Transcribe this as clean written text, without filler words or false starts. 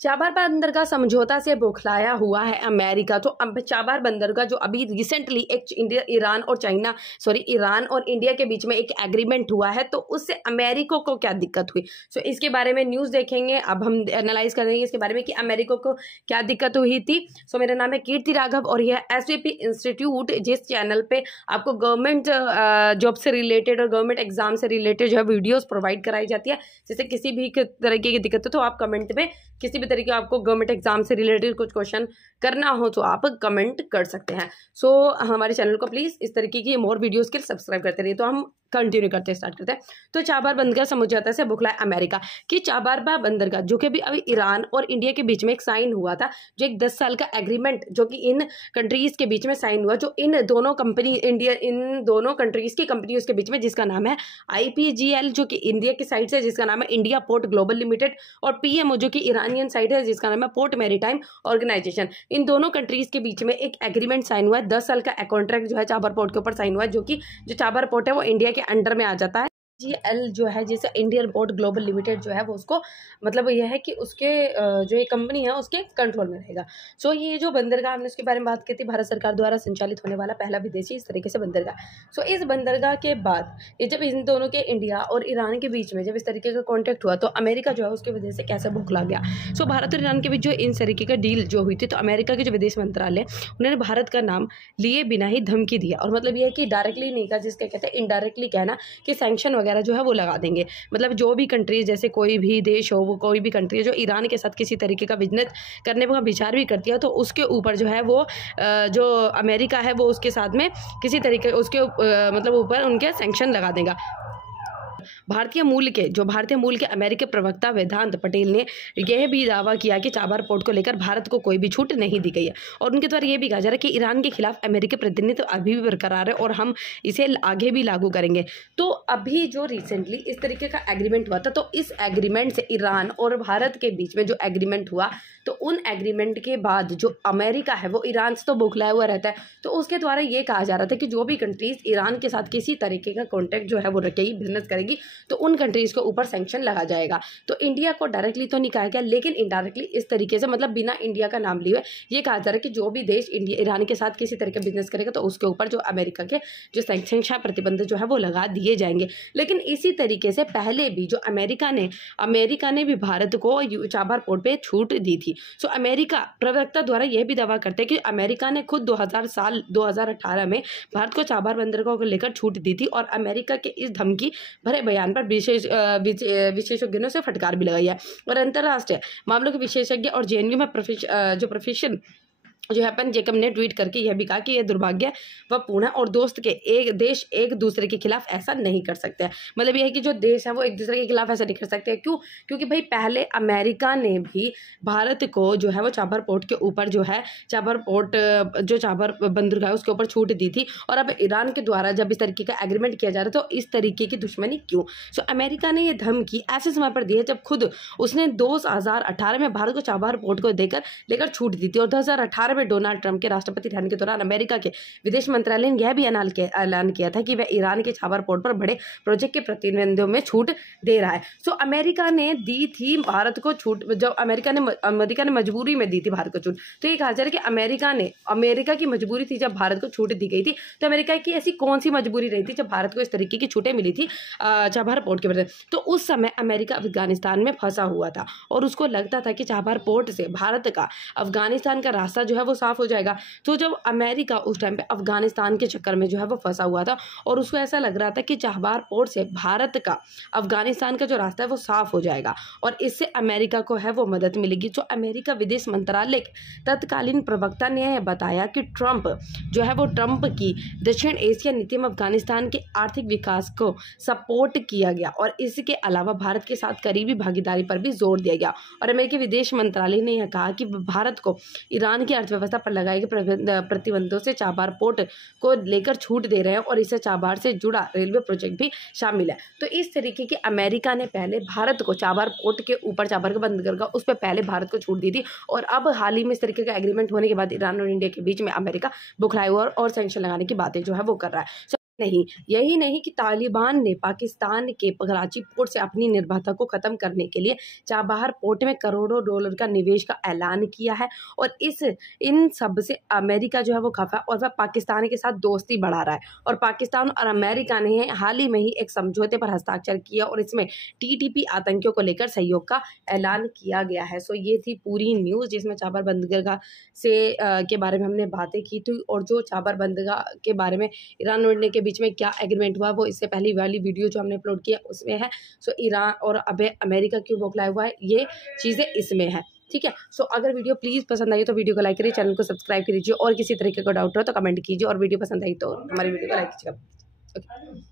चाबार बंदरगाह समझौता से बौखलाया हुआ है अमेरिका। तो अब चाबार बंदरगाह जो अभी रिसेंटली एक ईरान और इंडिया के बीच में एक एग्रीमेंट हुआ है, तो उससे अमेरिका को क्या दिक्कत हुई। सो इसके बारे में न्यूज़ देखेंगे। अब हम एनालाइज करेंगे इसके बारे में कि अमेरिका को क्या दिक्कत हुई थी। सो मेरा नाम है कीर्ति राघव और यह SVP इंस्टीट्यूट, जिस चैनल पे आपको गवर्नमेंट जॉब से रिलेटेड और गवर्नमेंट एग्जाम से रिलेटेड जो है वीडियोस प्रोवाइड कराई जाती है। जैसे किसी भी तरीके की दिक्कत हो तो आप कमेंट में, किसी भी तरीके आपको गवर्नमेंट एग्जाम से रिलेटेड कुछ क्वेश्चन करना हो तो आप कमेंट कर सकते हैं। सो हमारे चैनल को प्लीज़ इस तरीके की मोर वीडियोस के लिए सब्सक्राइब करते रहिए। तो हम कंटिन्यू करते हैं, स्टार्ट करते हैं। तो चाबार बंदरगाह समझौता से बौखलाया अमेरिका कि चाबार बंदरगाह जो कि अभी ईरान और इंडिया के बीच में एक साइन हुआ था, जो एक 10 साल का एग्रीमेंट जो कि इन कंट्रीज के बीच में साइन हुआ, जो इन दोनों कंट्रीज की कंपनियों के बीच में, जिसका नाम है IPGL जो कि इंडिया की साइड से, जिसका नाम है इंडिया पोर्ट ग्लोबल लिमिटेड, और PMO जो कि ईरानियन साइड है, जिसका नाम है पोर्ट मैरीटाइम ऑर्गेनाइजेशन। इन दोनों कंट्रीज के बीच में एक एग्रीमेंट साइन हुआ है। 10 साल का कॉन्ट्रैक्ट जो है चाबार पोर्ट के ऊपर साइन हुआ है, जो चाबार पोर्ट है वो इंडिया के अंडर में आ जाता है। GL जो है, जैसे इंडियन पोर्ट ग्लोबल लिमिटेड जो है वो उसको मतलब यह है कि उसके जो ये कंपनी है उसके कंट्रोल में रहेगा। सो ये जो बंदरगाह, हमने उसके बारे में बात की थी, भारत सरकार द्वारा संचालित होने वाला पहला विदेशी इस तरीके से बंदरगाह। सो इस बंदरगाह के बाद ये जब इन दोनों के, इंडिया और ईरान के बीच में जब इस तरीके का कॉन्टैक्ट हुआ, तो अमेरिका जो है उसकी वजह से कैसे बौखला गया। सो भारत और ईरान के बीच जो इन तरीके का डील जो हुई थी, तो अमेरिका के जो विदेश मंत्रालय, उन्होंने भारत का नाम लिए बिना ही धमकी दिया। और मतलब यह है कि डायरेक्टली नहीं कहा, जिसका कहते हैं इनडायरेक्टली कहना कि सैंक्शन वगैरह जो है वो लगा देंगे। मतलब जो भी कंट्रीज, जैसे कोई भी देश हो, वो कोई भी कंट्री जो ईरान के साथ किसी तरीके का बिजनेस करने का विचार भी करती है, तो उसके ऊपर जो है वो जो अमेरिका है वो उसके साथ में किसी तरीके उसके मतलब ऊपर उनके सैंक्शन लगा देगा। भारतीय मूल के अमेरिकी प्रवक्ता वेदांत पटेल ने यह भी दावा किया कि चाबार पोर्ट को लेकर भारत को कोई भी छूट नहीं दी गई है, और उनके द्वारा यह भी कहा जा रहा है कि ईरान के खिलाफ अमेरिकी प्रतिनिधित्व अभी भी बरकरार है और हम इसे आगे भी लागू करेंगे। तो अभी जो रिसेंटली इस तरीके का एग्रीमेंट हुआ था, तो इस एग्रीमेंट से ईरान और भारत के बीच में जो एग्रीमेंट हुआ, तो उन एग्रीमेंट के बाद जो अमेरिका है वो ईरान से तो बौखलाया हुआ रहता है, तो उसके द्वारा ये कहा जा रहा था कि जो भी कंट्रीज ईरान के साथ किसी तरीके का कॉन्टैक्ट जो है वो रखेगी, बिजनेस करेगी, तो उन कंट्रीज को ऊपर सैंक्शन लगा जाएगा। तो इंडिया को डायरेक्टली तो नहीं कहा गया, लेकिन इनडायरेक्टली इस तरीके से, मतलब बिना इंडिया का नाम लिए ये कहा जा रहा है कि जो भी देश ईरान के साथ किसी तरह का बिजनेस करेगा, तो उसके ऊपर जो अमेरिका के जो सैंक्शन या प्रतिबंध जो है वो लगा दिए जाएंगे। लेकिन इसी तरीके से पहले भी जो अमेरिका ने भी भारत को चाबार पोर्ट पे छूट दी थी। सो अमेरिका प्रवक्ता द्वारा यह भी दावा करते हैं कि अमेरिका ने खुद 2018 में भारत को चाबार बंदरगाह को लेकर छूट दी थी, और अमेरिका के इस धमकी भरे बयान पर विशेषज्ञों से फटकार भी लगाई है। और अंतर्राष्ट्रीय मामलों के विशेषज्ञ और JNU में प्रोफेसर जो हैपन जेकब ने ट्वीट करके यह भी कहा कि यह दुर्भाग्य व पूर्ण है और दोस्त के एक देश एक दूसरे के खिलाफ ऐसा नहीं कर सकते हैं। मतलब यह है कि जो देश है वो एक दूसरे के खिलाफ ऐसा नहीं कर सकते। क्यों? क्योंकि भाई पहले अमेरिका ने भी भारत को जो है वो चाबार पोर्ट के ऊपर जो है चाबार बंदरगाह है उसके ऊपर छूट दी थी, और अब ईरान के द्वारा जब इस तरीके का एग्रीमेंट किया जा रहा है, तो इस तरीके की दुश्मनी क्यों। सो अमेरिका ने यह धमकी ऐसे समय पर दी है जब खुद उसने 2018 में भारत को चाबार पोर्ट को लेकर छूट दी थी, और 2018 डोनाल्ड ट्रंप के राष्ट्रपति रहने के दौरान अमेरिका के विदेश मंत्रालय ने यह भी ऐलान किया था कि वह ईरान के चाबार पोर्ट पर बड़े प्रोजेक्ट के प्रतिबंधों में छूट दे रहा है। सो अमेरिका ने दी थी भारत को छूट, जब अमेरिका ने मजबूरी में दी थी भारत को छूट। तो ये कहा जा रहा है कि अमेरिका की मजबूरी थी जब भारत को छूट दी गई थी। तो अमेरिका की ऐसी कौन सी मजबूरी रही थी जब भारत को इस तरीके की छूटें मिली थी चाबार पोर्ट के वजह से। तो उस समय अमेरिका अफगानिस्तान में फंसा हुआ था, और उसको लगता था कि चाबार पोर्ट से भारत का अफगानिस्तान का रास्ता जो है वो साफ हो जाएगा। तो जब अमेरिका उस टाइम पे अफगानिस्तान के चक्कर में जो है वो फंसा हुआ था, और उसको ऐसा लग रहा था कि चाबार पोर्ट से भारत का अफगानिस्तान का जो रास्ता है वो साफ हो जाएगा, और इससे अमेरिका को है वो मदद मिलेगी। जो अमेरिका विदेश मंत्रालय तत्कालीन प्रवक्ता ने बताया कि ट्रंप की दक्षिण एशिया नीति में अफगानिस्तान के आर्थिक विकास को सपोर्ट किया गया, और इसके अलावा भारत के साथ करीबी भागीदारी पर भी जोर दिया गया। और अमेरिकी विदेश मंत्रालय ने यह कहा कि भारत को ईरान की अर्थव्यवस्था पर लगाए गए प्रतिबंधों से चाबार पोर्ट को लेकर छूट दे रहे हैं, और इसे चाबार से जुड़ा रेलवे प्रोजेक्ट भी शामिल है। तो इस तरीके की अमेरिका ने पहले भारत को चाबार पोर्ट के ऊपर, चाबार का बंदरगाह उस पर पहले भारत को छूट दी थी, और अब हाल ही में इस तरीके का एग्रीमेंट होने के बाद ईरान और इंडिया के बीच में अमेरिका बौखलाए हुआ और सैंक्शन लगाने की बातें जो है वो कर रहा है। नहीं, यही नहीं कि तालिबान ने पाकिस्तान के कराची पोर्ट से अपनी निर्भरता को ख़त्म करने के लिए चाबहार पोर्ट में करोड़ों डॉलर का निवेश का ऐलान किया है और इन सब से अमेरिका जो है वो खफा है और वह पाकिस्तान के साथ दोस्ती बढ़ा रहा है। और पाकिस्तान और अमेरिका ने हाल ही में ही एक समझौते पर हस्ताक्षर किया और इसमें टीटीपी आतंकियों को लेकर सहयोग का ऐलान किया गया है। सो ये थी पूरी न्यूज़ जिसमें चाबहार बंदरगाह के बारे में हमने बातें की थी और जो चाबहार बंदरगाह के बारे में ईरान और इंडिया के बीच में क्या एग्रीमेंट हुआ वो इससे पहली वाली वीडियो जो हमने अपलोड किया उसमें है। सो ईरान और अब अमेरिका क्यों बौखलाया हुआ है ये चीज़ें इसमें है। ठीक है, सो अगर वीडियो प्लीज़ पसंद आई तो वीडियो को लाइक करिए, चैनल को सब्सक्राइब कीजिए और किसी तरीके का डाउट हो तो कमेंट कीजिए और वीडियो पसंद आई तो हमारी वीडियो को लाइक कीजिएगा। ओके।